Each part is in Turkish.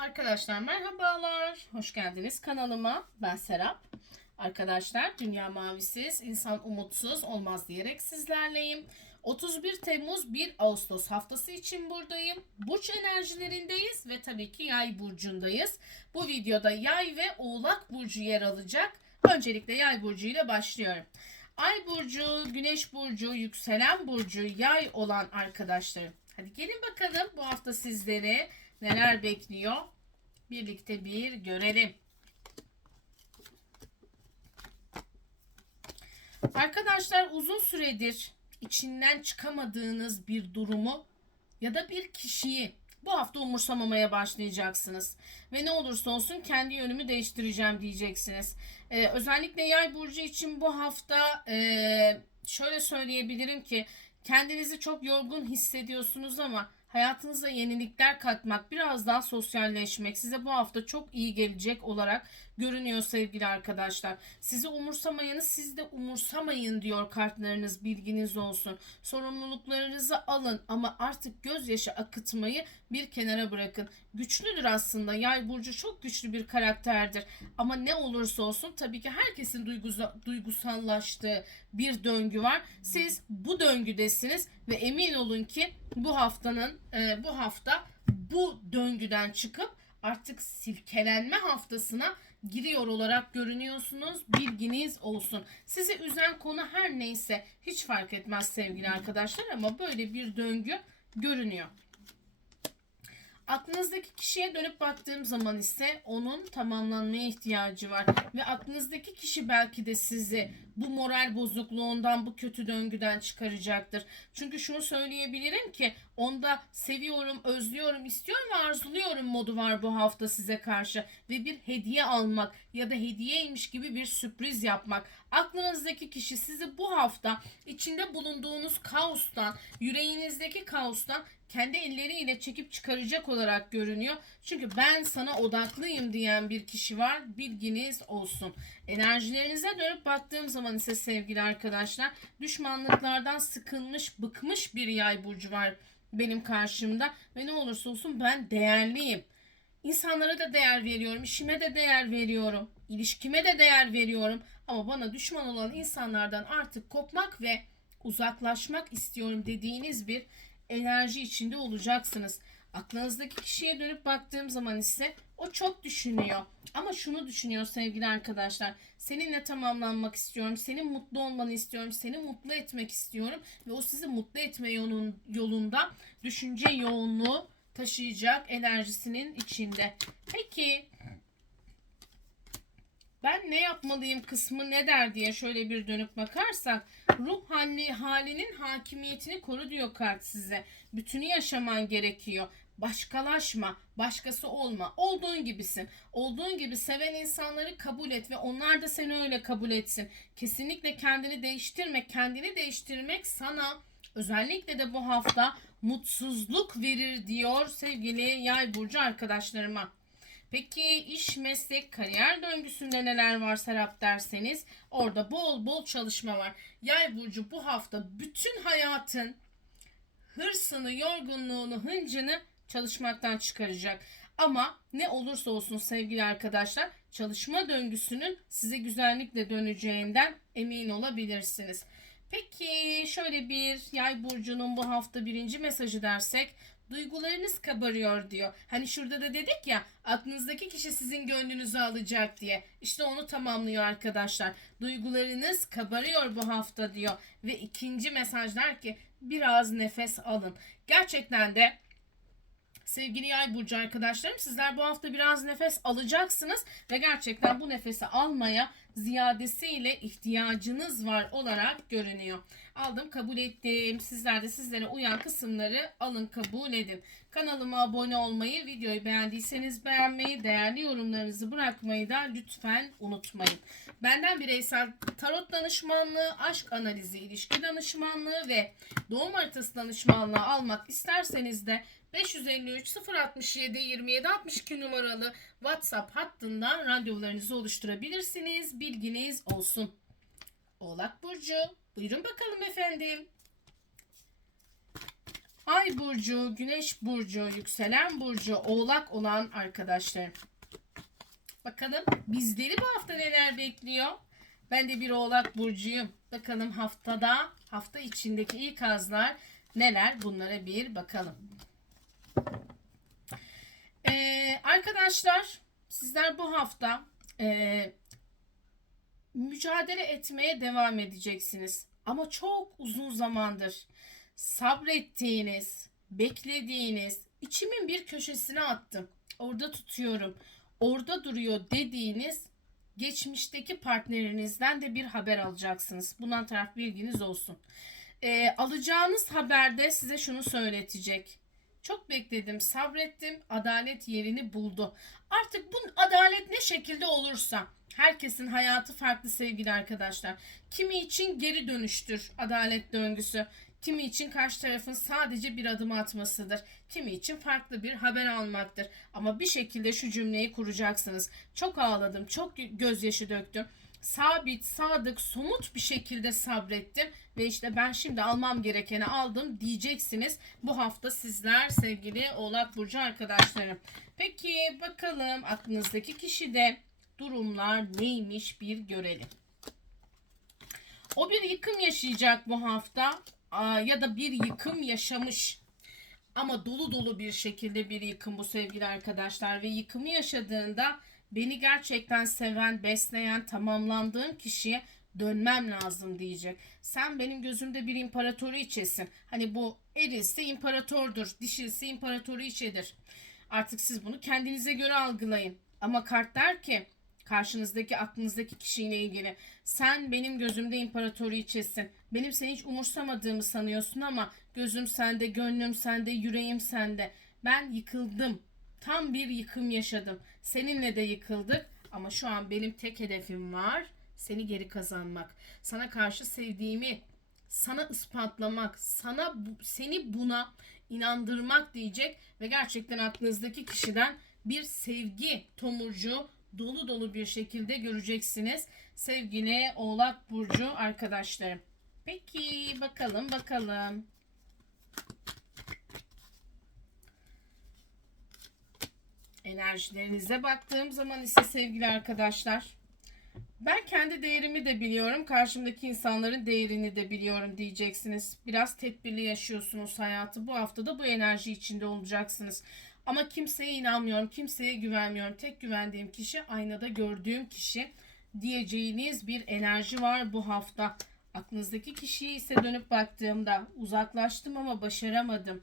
Arkadaşlar merhabalar. Hoş geldiniz kanalıma. Ben Serap. Arkadaşlar dünya mavisiz, insan umutsuz olmaz diyerek sizlerleyim. 31 Temmuz 1 Ağustos haftası için buradayım. Burç enerjilerindeyiz ve tabii ki yay burcundayız. Bu videoda yay ve oğlak burcu yer alacak. Öncelikle yay burcu ile başlıyorum. Ay burcu, güneş burcu, yükselen burcu, yay olan arkadaşlarım. Hadi gelin bakalım bu hafta sizleri neler bekliyor? Birlikte bir görelim. Arkadaşlar uzun süredir içinden çıkamadığınız bir durumu ya da bir kişiyi bu hafta umursamamaya başlayacaksınız. Ve ne olursa olsun kendi yönümü değiştireceğim diyeceksiniz. Ee, özellikle yay burcu için bu hafta e, şöyle söyleyebilirim ki kendinizi çok yorgun hissediyorsunuz ama hayatınıza yenilikler katmak, biraz daha sosyalleşmek size bu hafta çok iyi gelecek olarak görünüyor sevgili arkadaşlar. Sizi umursamayanı siz de umursamayın diyor kartlarınız bilginiz olsun. Sorumluluklarınızı alın ama artık gözyaşı akıtmayı bir kenara bırakın. Güçlüdür aslında yay burcu çok güçlü bir karakterdir. Ama ne olursa olsun tabii ki herkesin duygusa, duygusallaştığı bir döngü var. Siz bu döngüdesiniz ve emin olun ki bu haftanın e, bu hafta bu döngüden çıkıp artık silkelenme haftasına giriyor olarak görünüyorsunuz. Bilginiz olsun. Sizi üzen konu her neyse hiç fark etmez sevgili arkadaşlar ama böyle bir döngü görünüyor. Aklınızdaki kişiye dönüp baktığım zaman ise onun tamamlanmaya ihtiyacı var. Ve aklınızdaki kişi belki de sizi bu moral bozukluğundan, bu kötü döngüden çıkaracaktır. Çünkü şunu söyleyebilirim ki onda seviyorum, özlüyorum, istiyorum ve arzuluyorum modu var bu hafta size karşı. Ve bir hediye almak ya da hediyeymiş gibi bir sürpriz yapmak. Aklınızdaki kişi sizi bu hafta içinde bulunduğunuz kaostan, yüreğinizdeki kaostan kendi elleriyle çekip çıkaracak olarak görünüyor. Çünkü ben sana odaklıyım diyen bir kişi var. Bilginiz olsun. Enerjilerinize dönüp baktığım zaman ise sevgili arkadaşlar düşmanlıklardan sıkılmış, bıkmış bir yay burcu var benim karşımda ve ne olursa olsun ben değerliyim. İnsanlara da değer veriyorum, işime de değer veriyorum, ilişkime de değer veriyorum ama bana düşman olan insanlardan artık kopmak ve uzaklaşmak istiyorum dediğiniz bir enerji içinde olacaksınız. Aklınızdaki kişiye dönüp baktığım zaman ise o çok düşünüyor. Ama şunu düşünüyor sevgili arkadaşlar. Seninle tamamlanmak istiyorum. Senin mutlu olmanı istiyorum. Seni mutlu etmek istiyorum. Ve o sizi mutlu etme yolun, yolunda düşünce yoğunluğu taşıyacak enerjisinin içinde. Peki ben ne yapmalıyım kısmı ne der diye şöyle bir dönüp bakarsak ruh hali, halinin hakimiyetini koru diyor kart size. Bütünü yaşaman gerekiyor. Başkalaşma, başkası olma. Olduğun gibisin. Olduğun gibi seven insanları kabul et ve onlar da seni öyle kabul etsin. Kesinlikle kendini değiştirme. Kendini değiştirmek sana özellikle de bu hafta mutsuzluk verir diyor sevgili yay burcu arkadaşlarıma. Peki iş, meslek, kariyer döngüsünde neler var Serap derseniz orada bol bol çalışma var. Yay burcu bu hafta bütün hayatın hırsını, yorgunluğunu, hıncını çalışmaktan çıkaracak. Ama ne olursa olsun sevgili arkadaşlar çalışma döngüsünün size güzellikle döneceğinden emin olabilirsiniz. Peki şöyle bir yay burcunun bu hafta birinci mesajı dersek duygularınız kabarıyor diyor. Hani şurada da dedik ya aklınızdaki kişi sizin gönlünüzü alacak diye. İşte onu tamamlıyor arkadaşlar. Duygularınız kabarıyor bu hafta diyor. Ve ikinci mesaj der ki biraz nefes alın. Gerçekten de Sevgili yay burcu arkadaşlarım sizler bu hafta biraz nefes alacaksınız ve gerçekten bu nefesi almaya ziyadesiyle ihtiyacınız var olarak görünüyor. Aldım kabul ettim. Sizler de sizlere uyan kısımları alın kabul edin. Kanalıma abone olmayı, videoyu beğendiyseniz beğenmeyi, değerli yorumlarınızı bırakmayı da lütfen unutmayın. Benden bireysel tarot danışmanlığı, aşk analizi, ilişki danışmanlığı ve doğum haritası danışmanlığı almak isterseniz de 553 067 27 62 numaralı WhatsApp hattından randevularınızı oluşturabilirsiniz. Bilginiz olsun. Oğlak Burcu. Buyurun bakalım efendim. Ay burcu, güneş burcu, yükselen burcu, oğlak olan arkadaşlarım. Bakalım bizleri bu hafta neler bekliyor? Ben de bir oğlak burcuyum. Bakalım haftada, hafta içindeki ilk azlar neler? Bunlara bir bakalım. Ee, arkadaşlar sizler bu hafta e, mücadele etmeye devam edeceksiniz. Ama çok uzun zamandır sabrettiğiniz, beklediğiniz, içimin bir köşesine attım. Orada tutuyorum. Orada duruyor dediğiniz geçmişteki partnerinizden de bir haber alacaksınız. Bundan taraf bilginiz olsun. Ee, alacağınız haberde size şunu söyletecek. Çok bekledim, sabrettim, adalet yerini buldu. Artık bu adalet ne şekilde olursa, herkesin hayatı farklı sevgili arkadaşlar. Kimi için geri dönüştür adalet döngüsü. Kimi için karşı tarafın sadece bir adım atmasıdır. Kimi için farklı bir haber almaktır. Ama bir şekilde şu cümleyi kuracaksınız. Çok ağladım, çok gözyaşı döktüm. Sabit, sadık, somut bir şekilde sabrettim ve işte ben şimdi almam gerekeni aldım diyeceksiniz. Bu hafta sizler sevgili Oğlak Burcu arkadaşlarım. Peki bakalım aklınızdaki kişide durumlar neymiş bir görelim. O bir yıkım yaşayacak bu hafta ya da bir yıkım yaşamış. Ama dolu dolu bir şekilde bir yıkım bu sevgili arkadaşlar ve yıkımı yaşadığında beni gerçekten seven, besleyen, tamamlandığım kişiye dönmem lazım diyecek. Sen benim gözümde bir imparatoru içesin. Hani bu erisi imparatordur, dişisi imparatoru içedir. Artık siz bunu kendinize göre algılayın. Ama kart der ki karşınızdaki aklınızdaki kişiyle ilgili. Sen benim gözümde imparatoru içesin. Benim seni hiç umursamadığımı sanıyorsun ama gözüm sende, gönlüm sende, yüreğim sende. Ben yıkıldım. Tam bir yıkım yaşadım. Seninle de yıkıldık ama şu an benim tek hedefim var. Seni geri kazanmak. Sana karşı sevdiğimi sana ispatlamak, sana seni buna inandırmak diyecek ve gerçekten aklınızdaki kişiden bir sevgi tomurcuğu dolu dolu bir şekilde göreceksiniz sevgili Oğlak Burcu arkadaşlarım. Peki bakalım bakalım. Enerjilerinize baktığım zaman ise sevgili arkadaşlar ben kendi değerimi de biliyorum. Karşımdaki insanların değerini de biliyorum diyeceksiniz. Biraz tedbirli yaşıyorsunuz hayatı. Bu hafta da bu enerji içinde olacaksınız. Ama kimseye inanmıyorum. Kimseye güvenmiyorum. Tek güvendiğim kişi aynada gördüğüm kişi diyeceğiniz bir enerji var bu hafta. Aklınızdaki kişiyi ise dönüp baktığımda uzaklaştım ama başaramadım.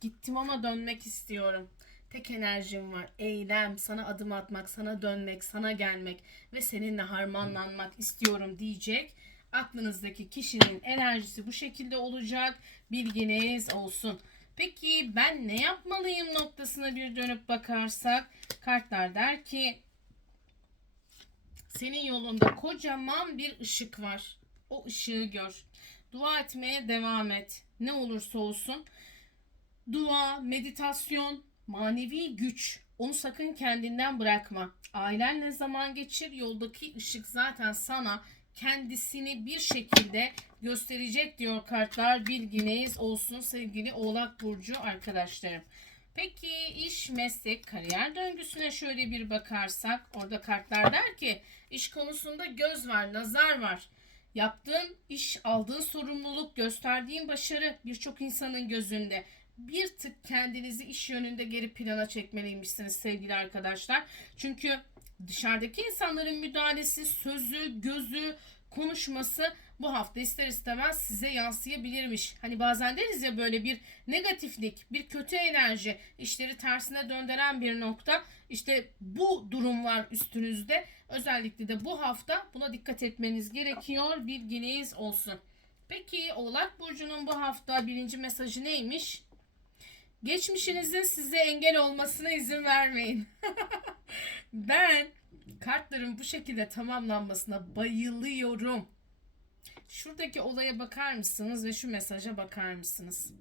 Gittim ama dönmek istiyorum. Tek enerjim var. Eylem, sana adım atmak, sana dönmek, sana gelmek ve seninle harmanlanmak istiyorum diyecek. Aklınızdaki kişinin enerjisi bu şekilde olacak. Bilginiz olsun. Peki ben ne yapmalıyım noktasına bir dönüp bakarsak kartlar der ki senin yolunda kocaman bir ışık var. O ışığı gör. Dua etmeye devam et. Ne olursa olsun. Dua, meditasyon, manevi güç. Onu sakın kendinden bırakma. Ailenle zaman geçir. Yoldaki ışık zaten sana kendisini bir şekilde gösterecek diyor kartlar. Bilginiz olsun sevgili Oğlak Burcu arkadaşlarım. Peki iş, meslek, kariyer döngüsüne şöyle bir bakarsak orada kartlar der ki iş konusunda göz var, nazar var. Yaptığın iş, aldığın sorumluluk, gösterdiğin başarı birçok insanın gözünde. Bir tık kendinizi iş yönünde geri plana çekmeliymişsiniz sevgili arkadaşlar. Çünkü dışarıdaki insanların müdahalesi, sözü, gözü, konuşması bu hafta ister istemez size yansıyabilirmiş. Hani bazen deriz ya böyle bir negatiflik, bir kötü enerji, işleri tersine döndüren bir nokta. İşte bu durum var üstünüzde. Özellikle de bu hafta buna dikkat etmeniz gerekiyor. Bilginiz olsun. Peki Oğlak Burcu'nun bu hafta birinci mesajı neymiş? Geçmişinizin size engel olmasına izin vermeyin. ben kartların bu şekilde tamamlanmasına bayılıyorum. Şuradaki olaya bakar mısınız ve şu mesaja bakar mısınız?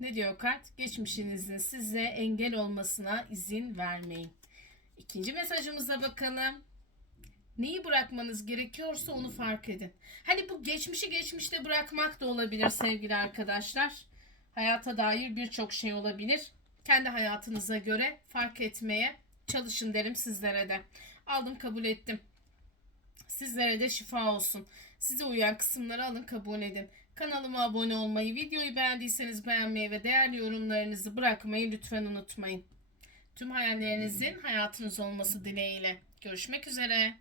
Ne diyor kart? Geçmişinizin size engel olmasına izin vermeyin. İkinci mesajımıza bakalım. Neyi bırakmanız gerekiyorsa onu fark edin. Hani bu geçmişi geçmişte bırakmak da olabilir sevgili arkadaşlar. Hayata dair birçok şey olabilir. Kendi hayatınıza göre fark etmeye çalışın derim sizlere de. Aldım kabul ettim. Sizlere de şifa olsun. Size uyan kısımları alın kabul edin. Kanalıma abone olmayı, videoyu beğendiyseniz beğenmeyi ve değerli yorumlarınızı bırakmayı lütfen unutmayın. Tüm hayallerinizin hayatınız olması dileğiyle. Görüşmek üzere.